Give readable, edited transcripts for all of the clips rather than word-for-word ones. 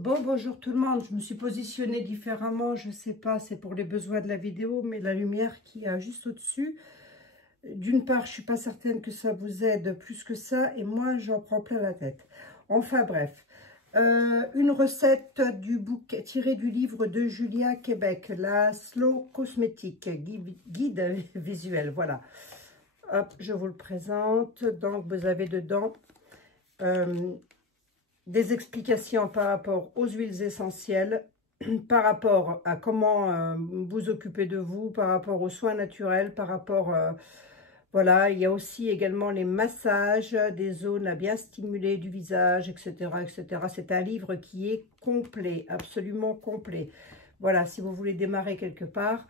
Bon, bonjour tout le monde. Je me suis positionnée différemment. Je sais pas, c'est pour les besoins de la vidéo, mais la lumière qui est juste au-dessus. D'une part, je suis pas certaine que ça vous aide plus que ça, et moi, j'en prends plein la tête. Enfin bref, une recette du bouquet tirée du livre de Julia Québec, la Slow Cosmétique, guide visuel. Voilà. Hop, je vous le présente. Donc, vous avez dedans des explications par rapport aux huiles essentielles, par rapport à comment vous occuper de vous, par rapport aux soins naturels, par rapport, voilà, il y a aussi également les massages, des zones à bien stimuler du visage, etc., etc. C'est un livre qui est complet, absolument complet. Voilà, si vous voulez démarrer quelque part,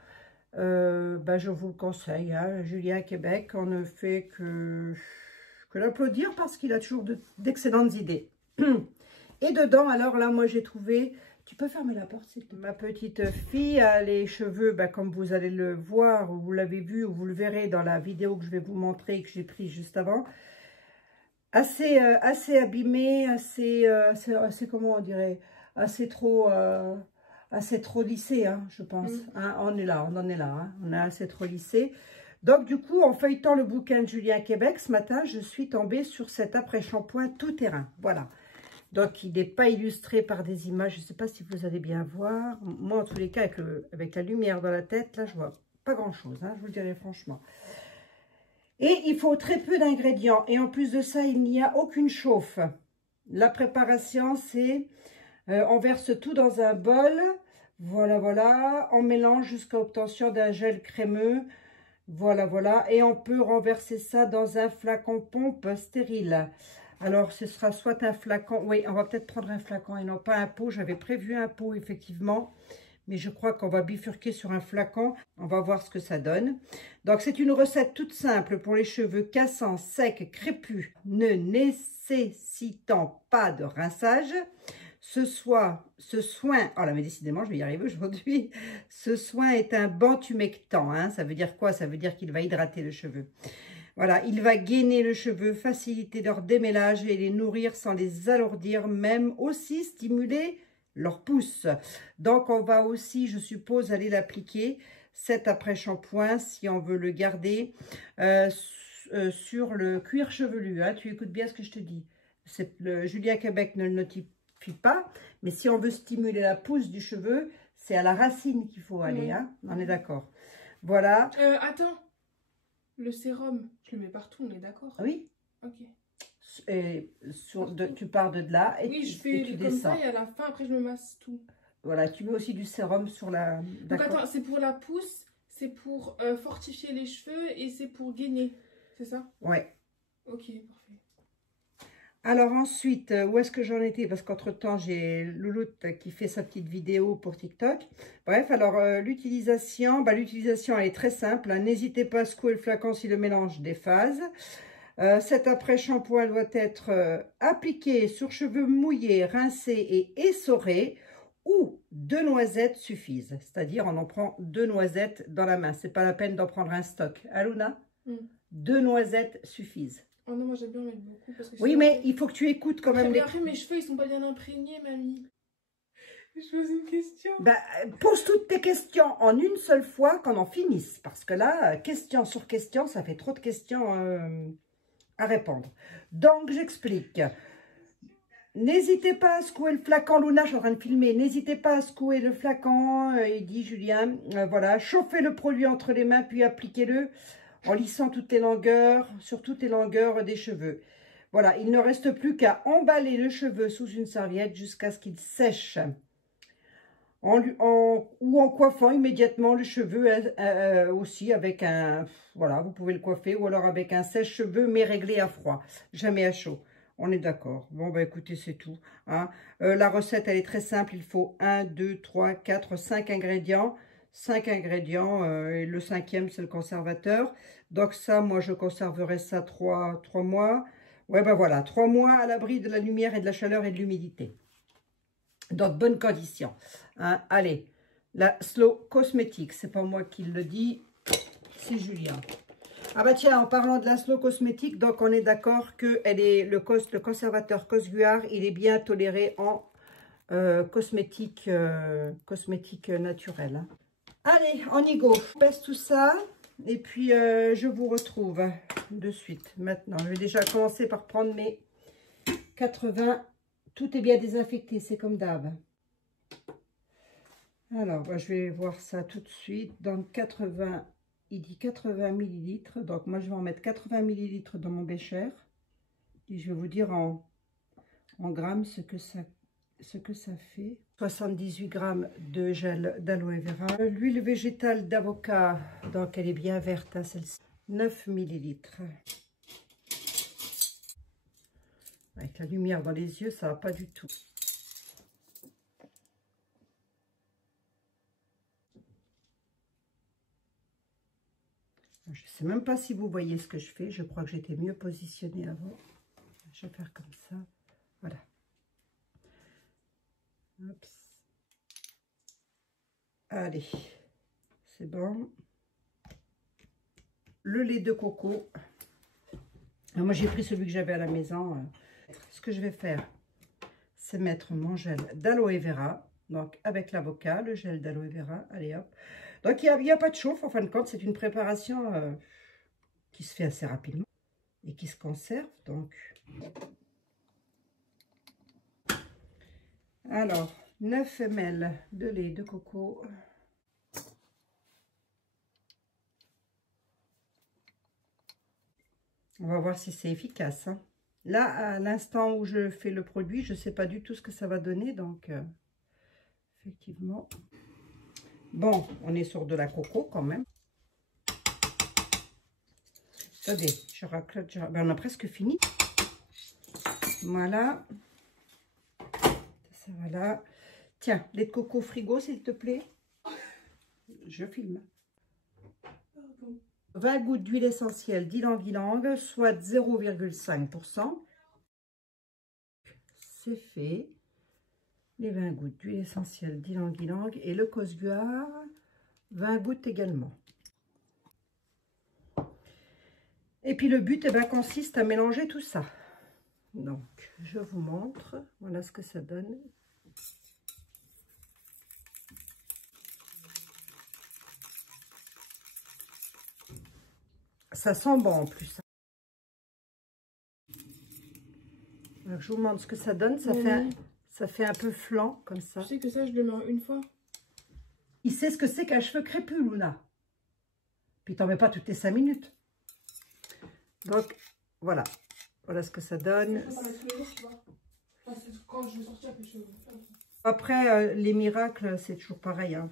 je vous le conseille, hein. Julien Québec, on ne fait que l'applaudir parce qu'il a toujours d'excellentes idées. Et dedans, alors là, moi j'ai trouvé... Tu peux fermer la porte, s'il te plaît. Ma petite fille a les cheveux, comme vous allez le voir, ou vous l'avez vu, ou vous le verrez dans la vidéo que je vais vous montrer, que j'ai prise juste avant. Assez abîmée, assez, comment on dirait, assez trop lissée, hein, je pense. Hein, on en est là, hein, on est assez trop lissé. Donc du coup, en feuilletant le bouquin de Julien Québec, ce matin, je suis tombée sur cet après-shampoing tout terrain. Voilà. Donc, il n'est pas illustré par des images. Je ne sais pas si vous allez bien voir. Moi, en tous les cas, avec la lumière dans la tête, là, je vois pas grand-chose, hein, je vous le dirai franchement. Et il faut très peu d'ingrédients. Et en plus de ça, il n'y a aucune chauffe. La préparation, c'est... on verse tout dans un bol. Voilà, voilà. On mélange jusqu'à obtention d'un gel crémeux. Voilà, voilà. Et on peut renverser ça dans un flacon pompe stérile. Alors, ce sera soit un flacon, oui, on va peut-être prendre un flacon et non pas un pot. J'avais prévu un pot, effectivement, mais je crois qu'on va bifurquer sur un flacon. On va voir ce que ça donne. Donc, c'est une recette toute simple pour les cheveux cassants, secs, crépus, ne nécessitant pas de rinçage. Ce soin, oh là, mais décidément, je vais y arriver aujourd'hui. Ce soin est un benthumectant, hein. Ça veut dire quoi? Ça veut dire qu'il va hydrater le cheveu. Voilà, il va gainer le cheveu, faciliter leur démêlage et les nourrir sans les alourdir, même aussi stimuler leur pousse. Donc, on va aussi, je suppose, aller l'appliquer, cet après-shampoing, si on veut le garder, sur le cuir chevelu. Hein. Tu écoutes bien ce que je te dis. Julien Québec ne le notifie pas, mais si on veut stimuler la pousse du cheveu, c'est à la racine qu'il faut aller. Hein. On est d'accord. Voilà. Attends. Le sérum, je le mets partout, on est d'accord? Oui. Ok. Et tu pars de là et oui, tu, je fais tu comme descends. ça et à la fin, après, je me masse tout. Voilà, tu mets aussi du sérum sur la... Donc attends, c'est pour la pousse, c'est pour fortifier les cheveux et c'est pour gainer, c'est ça? Ouais. Ok, parfait. Alors ensuite, où est-ce que j'en étais? Parce qu'entre-temps, j'ai Louloute qui fait sa petite vidéo pour TikTok. Bref, alors l'utilisation, l'utilisation elle est très simple. Hein. N'hésitez pas à secouer le flacon si le mélange déphase. Cet après-shampoing doit être appliqué sur cheveux mouillés, rincés et essorés, ou 2 noisettes suffisent. C'est-à-dire, on en prend 2 noisettes dans la main. C'est pas la peine d'en prendre un stock. Hein, Luna? 2 noisettes suffisent. Oh non, moi j'aime bien en mettre beaucoup. Parce que oui, mais il faut que tu écoutes quand même. Après, mes cheveux, ils sont pas bien imprégnés, mamie. Je pose une question. Pose toutes tes questions en une seule fois qu'on en finisse. Parce que là, question sur question, ça fait trop de questions à répondre. Donc, j'explique. N'hésitez pas à secouer le flacon. Luna, je suis en train de filmer. N'hésitez pas à secouer le flacon, il dit Julien. Voilà, chauffez le produit entre les mains, puis appliquez-le en lissant toutes les longueurs, sur toutes les longueurs des cheveux. Voilà, il ne reste plus qu'à emballer le cheveu sous une serviette jusqu'à ce qu'il sèche. Ou en coiffant immédiatement le cheveu aussi avec un... Voilà, vous pouvez le coiffer ou alors avec un sèche-cheveux mais réglé à froid, jamais à chaud. On est d'accord. Bon, écoutez, c'est tout. Hein. La recette, elle est très simple. Il faut 1, 2, 3, 4, 5 ingrédients. 5 ingrédients. Et le 5e, c'est le conservateur. Donc ça, moi, je conserverai ça 3 mois. Ouais, voilà. 3 mois à l'abri de la lumière et de la chaleur et de l'humidité. Dans de bonnes conditions. Hein. Allez, la Slow Cosmétique. C'est pas moi qui le dis, c'est Julien. Ah bah tiens, en parlant de la Slow Cosmétique, donc on est d'accord que le conservateur Cosguard, il est bien toléré en cosmétique naturelle. Hein. Allez, on y go. Je pèse tout ça et puis je vous retrouve de suite. Maintenant, je vais déjà commencer par prendre mes 80. Tout est bien désinfecté, c'est comme d'hab. Alors, je vais voir ça tout de suite. Donc, 80, il dit 80 millilitres. Donc, moi, je vais en mettre 80 millilitres dans mon bécher. Et je vais vous dire en grammes ce que ça fait. 78 grammes de gel d'aloe vera. L'huile végétale d'avocat, donc elle est bien verte, hein, celle-ci. 9 millilitres. Avec la lumière dans les yeux, ça va pas du tout. Je ne sais même pas si vous voyez ce que je fais. Je crois que j'étais mieux positionnée avant. Je vais faire comme ça. Voilà. Oups. Allez, c'est bon. Le lait de coco. Alors moi, j'ai pris celui que j'avais à la maison. Ce que je vais faire, c'est mettre mon gel d'aloe vera. Donc, avec l'avocat, le gel d'aloe vera. Allez, hop. Donc, il n'y a pas de chauffe. En fin de compte, c'est une préparation qui se fait assez rapidement et qui se conserve. Donc, alors, 9 ml de lait de coco. On va voir si c'est efficace. Hein. Là, à l'instant où je fais le produit, je ne sais pas du tout ce que ça va donner. Donc, effectivement. Bon, on est sur de la coco quand même. Attendez, je raclote. Ben, on a presque fini. Voilà. Ça, voilà. Tiens, lait de coco frigo, s'il te plaît. Je filme. 20 gouttes d'huile essentielle d'ylang-ylang, soit 0,5%. C'est fait. Les 20 gouttes d'huile essentielle d'ylang-ylang et le cosguar, 20 gouttes également. Et puis le but consiste à mélanger tout ça. Donc, je vous montre. Voilà ce que ça donne. Ça sent bon en plus. Alors, je vous montre ce que ça donne. Ça fait un peu flan comme ça. Tu sais que ça, je le mets en une fois. Il sait ce que c'est qu'un cheveu crépus, Luna. Puis t'en mets pas toutes les 5 minutes. Donc, voilà. Voilà ce que ça donne. Après, les miracles, c'est toujours pareil. Hein.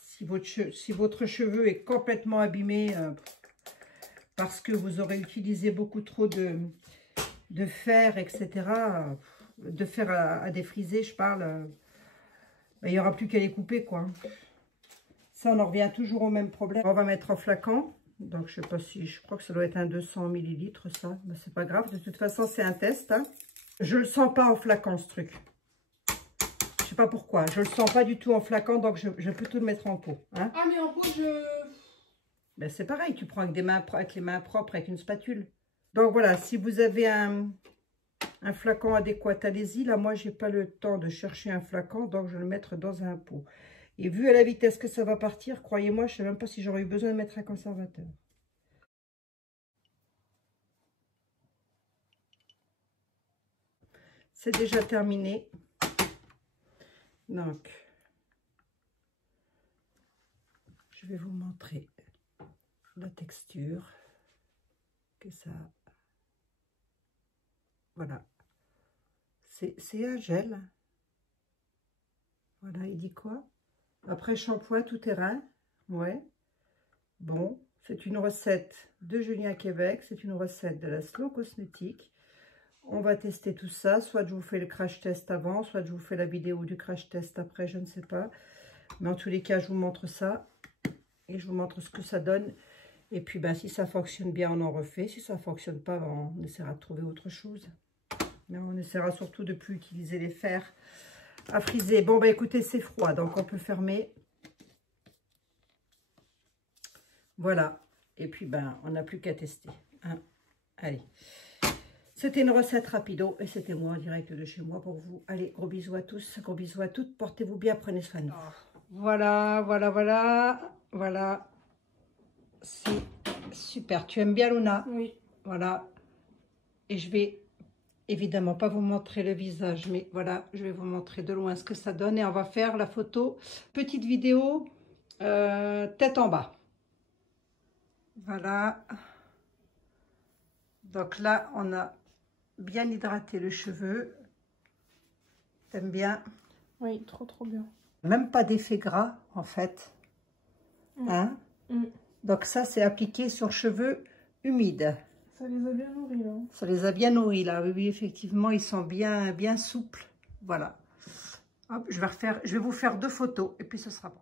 Si votre cheveu est complètement abîmé parce que vous aurez utilisé beaucoup trop de fer, etc., de fer à défriser, je parle, ben, il n'y aura plus qu'à les couper, quoi. Ça, on en revient toujours au même problème. On va mettre en flacon. Donc, je sais pas si, je crois que ça doit être un 200 millilitres, ça. Ben, c'est pas grave, de toute façon, c'est un test. Hein. Je le sens pas en flacon, ce truc. Je sais pas pourquoi. Je le sens pas du tout en flacon, donc je peux tout le mettre en pot. Hein. Ah, mais en pot, Ben, c'est pareil, tu prends avec les mains propres, avec une spatule. Donc, voilà, si vous avez un flacon adéquat, allez-y. Là, moi, j'ai pas le temps de chercher un flacon, donc je vais le mettre dans un pot. Et vu à la vitesse que ça va partir, croyez-moi, je ne sais même pas si j'aurais eu besoin de mettre un conservateur. C'est déjà terminé. Donc, je vais vous montrer la texture que ça a. Voilà. C'est un gel. Voilà, il dit quoi? Après shampoing tout terrain. Ouais. Bon, c'est une recette de Julien Québec. C'est une recette de la Slow Cosmétique. On va tester tout ça. Soit je vous fais le crash test avant, soit je vous fais la vidéo du crash test après, je ne sais pas. Mais en tous les cas, je vous montre ça. Et je vous montre ce que ça donne. Et puis, ben, si ça fonctionne bien, on en refait. Si ça ne fonctionne pas, ben, on essaiera de trouver autre chose. Mais on essaiera surtout de ne plus utiliser les fers à friser. Bon, ben écoutez, c'est froid, donc on peut fermer. Voilà. Et puis, ben, on n'a plus qu'à tester. Hein. Allez. C'était une recette rapido et c'était moi en direct de chez moi pour vous. Allez, gros bisous à tous, gros bisous à toutes. Portez-vous bien, prenez soin de vous. Voilà, voilà, voilà, voilà. C'est super. Tu aimes bien, Luna? Oui. Voilà. Et je vais évidemment pas vous montrer le visage, mais voilà, je vais vous montrer de loin ce que ça donne. Et on va faire la photo, petite vidéo, tête en bas. Voilà. Donc là, on a bien hydraté le cheveu. T'aimes bien? Oui, trop trop bien. Même pas d'effet gras, en fait. Hein? Donc ça, c'est appliqué sur cheveux humides. Ça les a bien nourris, là. Ça les a bien nourris, là. Oui, oui, effectivement, ils sont bien souples. Voilà. Hop, je vais vous faire 2 photos et puis ce sera bon.